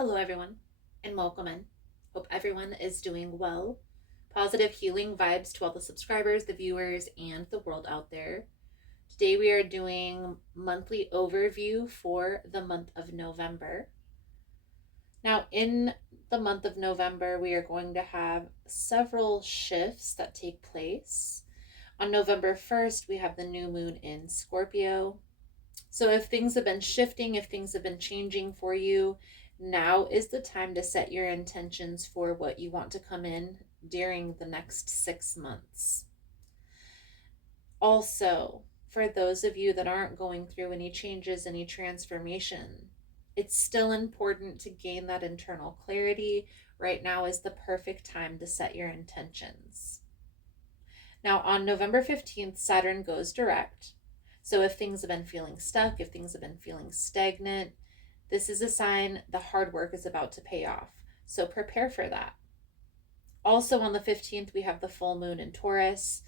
Hello, everyone, and welcome in. Hope everyone is doing well. Positive healing vibes to all the subscribers, the viewers, and the world out there. Today, we are doing monthly overview for the month of November. Now, in the month of November, we are going to have several shifts that take place. On November 1st, we have the new moon in Scorpio. So if things have been shifting, if things have been changing for you, now is the time to set your intentions for what you want to come in during the next 6 months. Also, for those of you that aren't going through any changes, any transformation, it's still important to gain that internal clarity. Right now is the perfect time to set your intentions. Now, on November 15th, Saturn goes direct. So if things have been feeling stuck, if things have been feeling stagnant, this is a sign the hard work is about to pay off. So prepare for that. Also on the 15th, we have the full moon in Taurus.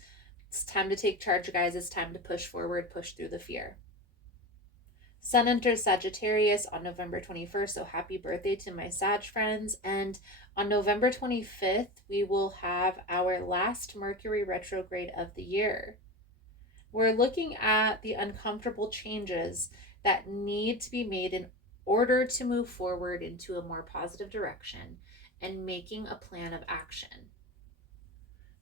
It's time to take charge, guys. It's time to push forward, push through the fear. Sun enters Sagittarius on November 21st, so happy birthday to my Sag friends. And on November 25th, we will have our last Mercury retrograde of the year. We're looking at the uncomfortable changes that need to be made in order to move forward into a more positive direction and making a plan of action.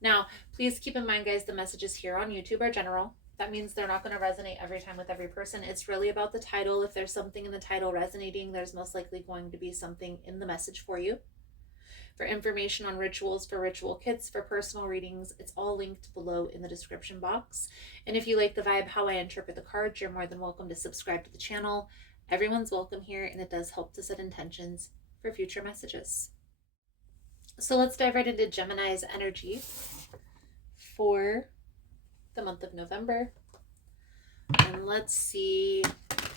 Now, please keep in mind, guys, the messages here on YouTube are general. That means they're not going to resonate every time with every person. It's really about the title. If there's something in the title resonating, there's most likely going to be something in the message for you. For information on rituals, for ritual kits, for personal readings, it's all linked below in the description box. And if you like the vibe, how I interpret the cards, you're more than welcome to subscribe to the channel. Everyone's welcome here, and it does help to set intentions for future messages. So let's dive right into Gemini's energy for the month of November. And let's see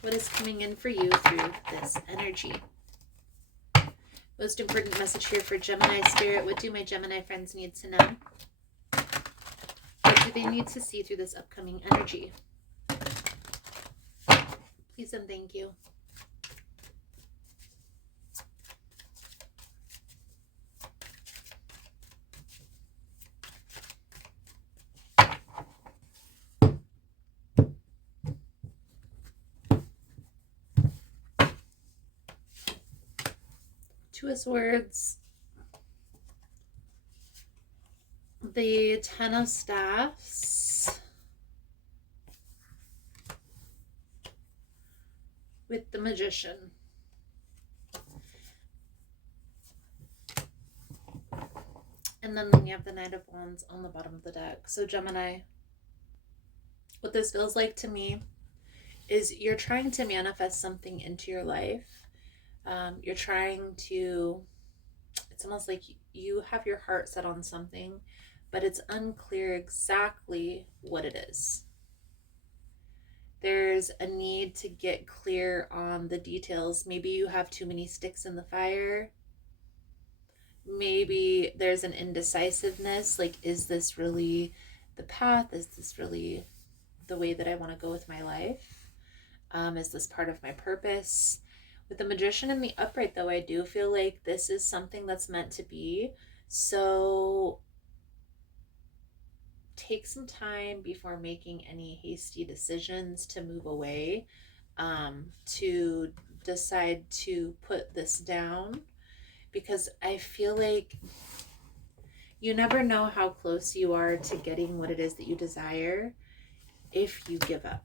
what is coming in for you through this energy. Most important message here for Gemini Spirit. What do my Gemini friends need to know? What do they need to see through this upcoming energy? Please and thank you. Two of Swords, the Ten of Staffs, with the Magician. And then you have the Knight of Wands on the bottom of the deck. So Gemini, what this feels like to me is you're trying to manifest something into your life. You're trying to, it's almost like you have your heart set on something, but it's unclear exactly what it is. There's a need to get clear on the details. Maybe you have too many sticks in the fire. Maybe there's an indecisiveness, like, is this really the path? Is this really the way that I want to go with my life? Is this part of my purpose? With the Magician in the upright, though, I do feel like this is something that's meant to be. So take some time before making any hasty decisions to move away, to decide to put this down, because I feel like you never know how close you are to getting what it is that you desire if you give up.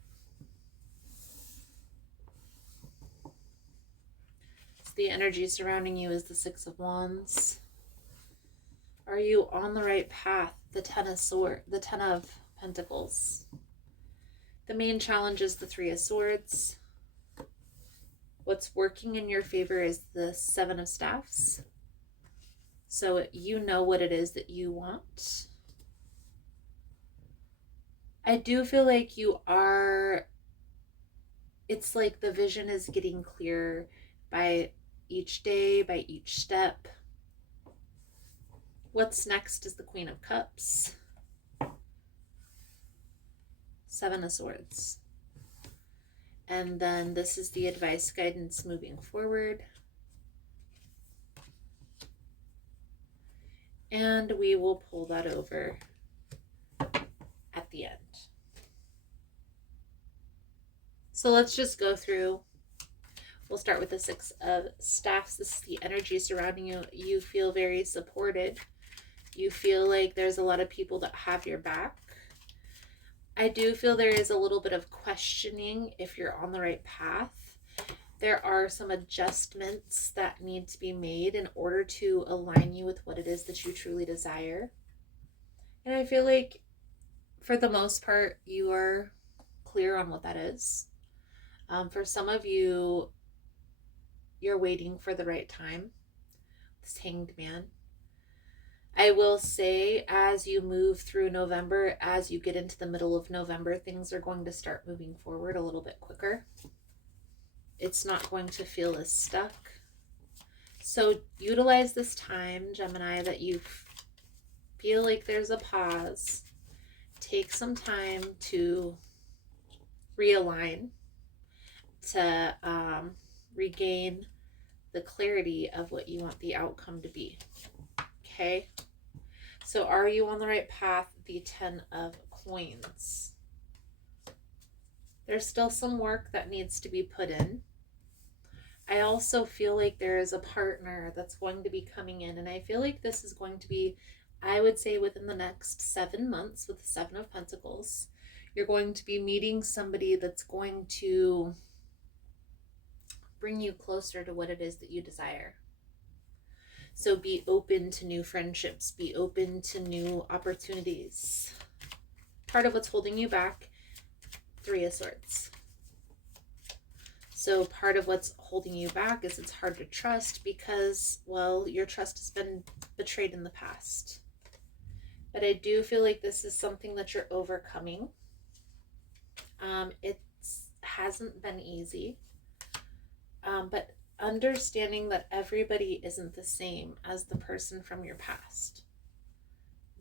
The energy surrounding you is the Six of Wands. Are you on the right path? The Ten of Pentacles. The main challenge is the Three of Swords. What's working in your favor is the Seven of Staffs. So you know what it is that you want. I do feel like you are, it's like the vision is getting clearer by each day, by each step. What's next is the Queen of Cups. Seven of Swords. And then this is the advice guidance moving forward. And we will pull that over at the end. So let's just go through. We'll start with the Six of Staffs. This is the energy surrounding you. You feel very supported. You feel like there's a lot of people that have your back. I do feel there is a little bit of questioning if you're on the right path. There are some adjustments that need to be made in order to align you with what it is that you truly desire. And I feel like for the most part, you are clear on what that is. For some of you, you're waiting for the right time. This Hanged Man. I will say, as you move through November, as you get into the middle of November, things are going to start moving forward a little bit quicker. It's not going to feel as stuck. So utilize this time, Gemini, that you feel like there's a pause. Take some time to realign, to regain the clarity of what you want the outcome to be. Okay? So are you on the right path? The Ten of Coins. There's still some work that needs to be put in. I also feel like there is a partner that's going to be coming in, and I feel like this is going to be, I would say, within the next 7 months with the Seven of Pentacles. You're going to be meeting somebody that's going to bring you closer to what it is that you desire. So be open to new friendships, be open to new opportunities. Part of what's holding you back, Three of Swords. So part of what's holding you back is it's hard to trust because, well, your trust has been betrayed in the past. But I do feel like this is something that you're overcoming. It hasn't been easy. But understanding that everybody isn't the same as the person from your past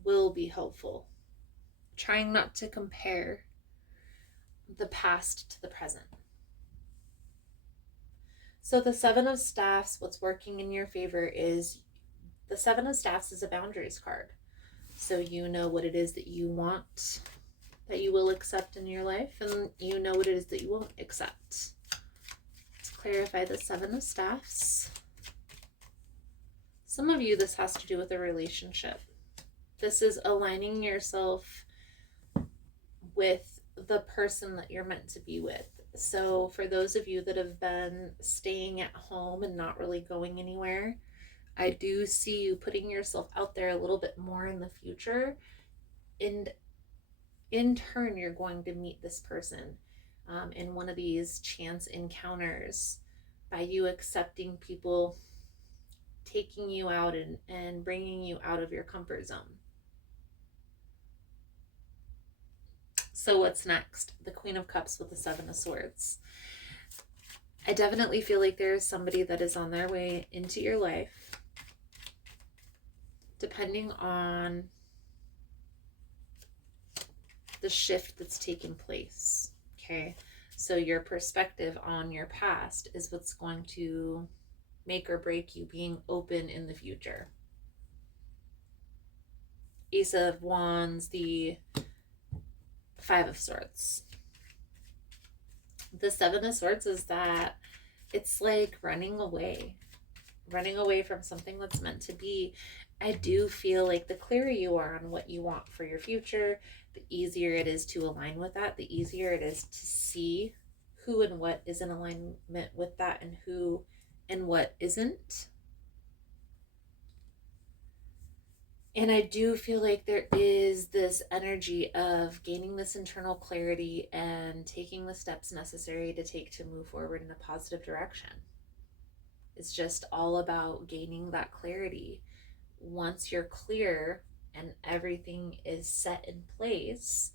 will be helpful. Trying not to compare the past to the present. So the Seven of Staffs, what's working in your favor is the Seven of Staffs is a boundaries card. So you know what it is that you want, that you will accept in your life, and you know what it is that you won't accept. Let's clarify the Seven of Staffs. Some of you, this has to do with a relationship. This is aligning yourself with the person that you're meant to be with. So for those of you that have been staying at home and not really going anywhere, I do see you putting yourself out there a little bit more in the future. And in turn, you're going to meet this person in one of these chance encounters by you accepting people taking you out and bringing you out of your comfort zone. So what's next? The Queen of Cups with the Seven of Swords. I definitely feel like there is somebody that is on their way into your life, depending on the shift that's taken place. Okay, so your perspective on your past is what's going to make or break you being open in the future. Ace of Wands, the Five of Swords. The Seven of Swords is that it's like running away from something that's meant to be. I do feel like the clearer you are on what you want for your future, the easier it is to align with that, the easier it is to see who and what is in alignment with that and who and what isn't. And I do feel like there is this energy of gaining this internal clarity and taking the steps necessary to take to move forward in a positive direction. It's just all about gaining that clarity. Once you're clear and everything is set in place,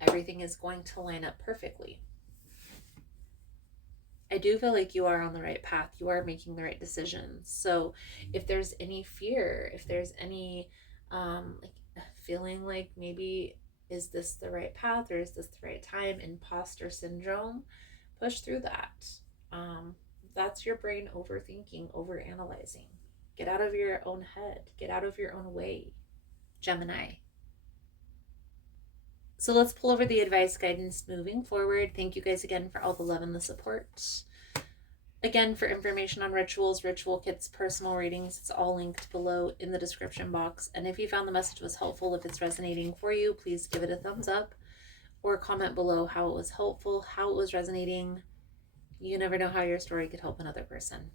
everything is going to line up perfectly. I do feel like you are on the right path. You are making the right decisions. So if there's any fear, if there's any like feeling like maybe is this the right path or is this the right time, imposter syndrome, push through that. That's your brain overthinking, overanalyzing. Get out of your own head. Get out of your own way, Gemini. So let's pull over the advice guidance moving forward. Thank you guys again for all the love and the support. Again, for information on rituals, ritual kits, personal readings, it's all linked below in the description box. And if you found the message was helpful, if it's resonating for you, please give it a thumbs up or comment below how it was helpful, how it was resonating. You never know how your story could help another person.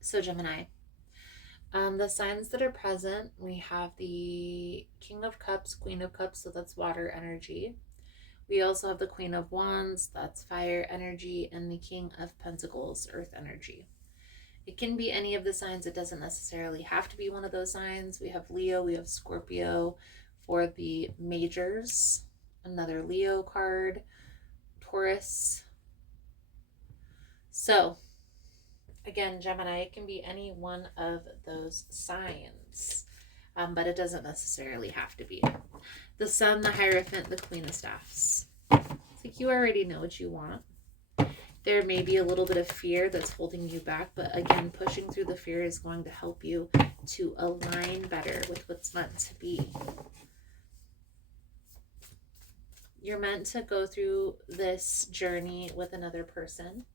So Gemini, the signs that are present, we have the King of Cups, Queen of Cups, so that's water energy. We also have the Queen of Wands, that's fire energy, and the King of Pentacles, earth energy. It can be any of the signs. It doesn't necessarily have to be one of those signs. We have Leo, we have Scorpio for the majors, another Leo card, Taurus. So again, Gemini, it can be any one of those signs, but it doesn't necessarily have to be. The Sun, the Hierophant, the Queen of Staffs. It's like you already know what you want. There may be a little bit of fear that's holding you back, but again, pushing through the fear is going to help you to align better with what's meant to be. You're meant to go through this journey with another person.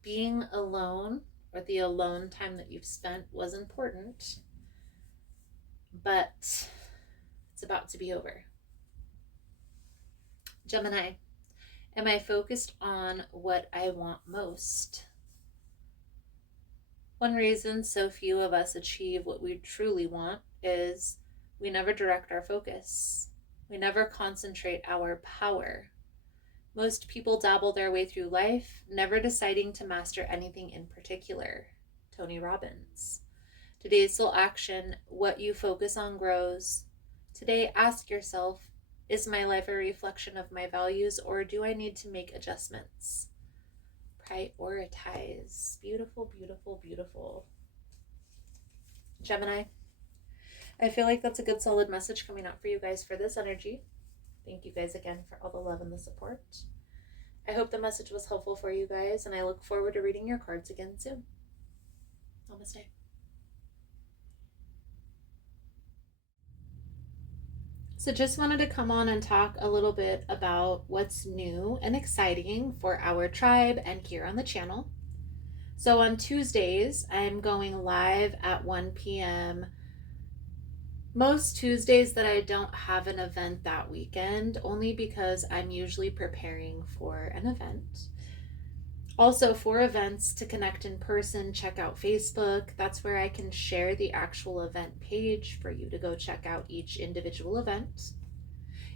Being alone, or the alone time that you've spent, was important, but it's about to be over. Gemini, am I focused on what I want most? One reason so few of us achieve what we truly want is we never direct our focus. We never concentrate our power. Most people dabble their way through life, never deciding to master anything in particular. Tony Robbins. Today's soul action, what you focus on grows. Today, ask yourself, is my life a reflection of my values, or do I need to make adjustments? Prioritize. Beautiful, beautiful, beautiful. Gemini, I feel like that's a good solid message coming out for you guys for this energy. Thank you guys again for all the love and the support. I hope the message was helpful for you guys, and I look forward to reading your cards again soon. Namaste. So just wanted to come on and talk a little bit about what's new and exciting for our tribe and here on the channel. So on Tuesdays, I'm going live at 1 p.m. Most Tuesdays that I don't have an event that weekend, only because I'm usually preparing for an event. Also, for events to connect in person, check out Facebook. That's where I can share the actual event page for you to go check out each individual event.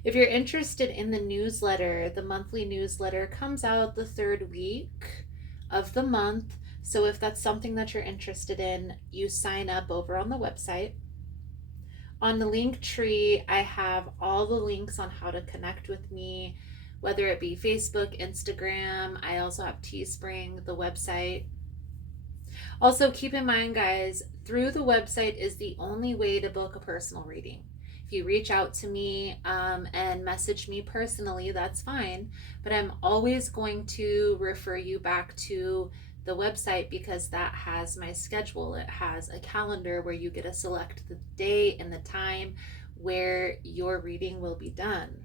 If you're interested in the newsletter, the monthly newsletter comes out the third week of the month. So if that's something that you're interested in, you sign up over on the website. On the link tree, I have all the links on how to connect with me, whether it be Facebook, Instagram. I also have Teespring, the website. Also, keep in mind, guys, through the website is the only way to book a personal reading. If you reach out to me and message me personally, that's fine. But I'm always going to refer you back to the website because that has my schedule. It has a calendar where you get to select the day and the time where your reading will be done.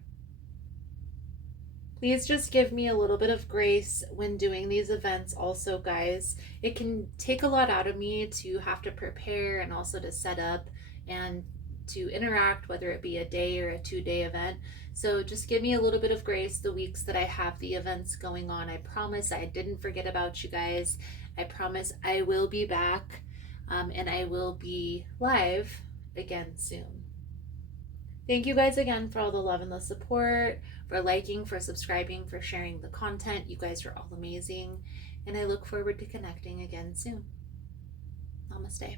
Please just give me a little bit of grace when doing these events also, guys. It can take a lot out of me to have to prepare and also to set up and to interact, whether it be a day or a 2-day event. So just give me a little bit of grace the weeks that I have the events going on. I promise I didn't forget about you guys. I promise I will be back and I will be live again soon. Thank you guys again for all the love and the support, for liking, for subscribing, for sharing the content. You guys are all amazing, and I look forward to connecting again soon. Namaste.